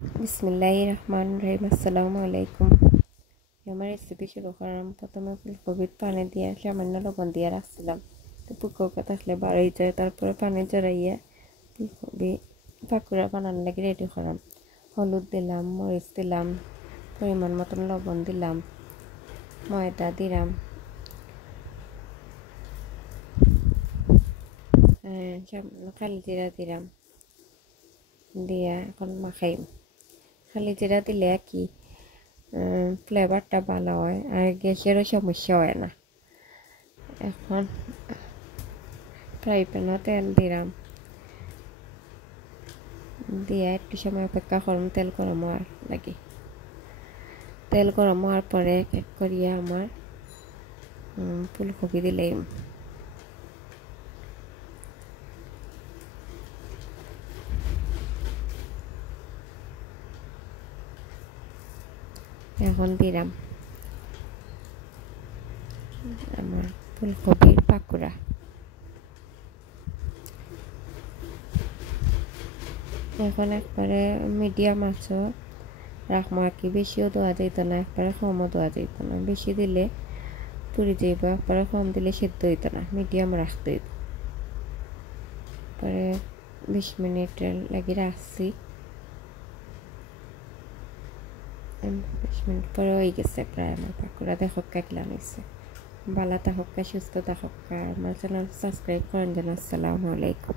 বিসমিল্লাহিররহমানিররহিম। আসসালামু আলাইকুম। আমার রেসিপি শুরু করার প্রথমে ফুলকপির পানি দিয়ে সামান্য লবণ দিয়ে রাখছিলাম, তো ফুলকপি আসলে বাড়াই যায়। তারপরে পানি জড়াইয়া ফুলকপি পাকুড়া বানানোর লাগে রেডি করাম। হলুদ দিলাম, মরিচ দিলাম, পরিমাণ মতন লবণ দিলাম, ময়দা দিলাম, কালি জিরা দিলাম, দিয়া এখন মাখাইম। খালি জিরা দিলে কি ফ্লেভারটা ভালো হয় আর গ্যাসেরও সমস্যা হয় না। এখন ফ্রাই প্যানও তেল দিলাম, দিয়ে একটু সময় অপেক্ষা করুন তেল গরম হওয়ার লাগে। তেল গরম হওয়ার পরে এক এক করিয়া আমার ফুলকপি দিলাম। এখন দিলাম আমার ফুলকপির পাকুড়া। এখন একবারে মিডিয়াম আঁচে রাখবো আর কি, বেশিও দেওয়া যেত না, একবারে কমও দেওয়া যেত না। বেশি দিলে পুড়ে যাইব, একবারে কম দিলে সেদ্ধ হইতো না, মিডিয়াম রাখতে হইত। পরে 20 মিনিট লাগি রাখছি। 20 মিনিট পরে হয়ে গেছে প্রায় আমার পাকুড়া। দেখো কেকলা হয়েছে। ভালো থাকুক, সুস্থ থাকুক, আমার চ্যানেল সাবস্ক্রাইব করেন যেন। আসসালামু আলাইকুম।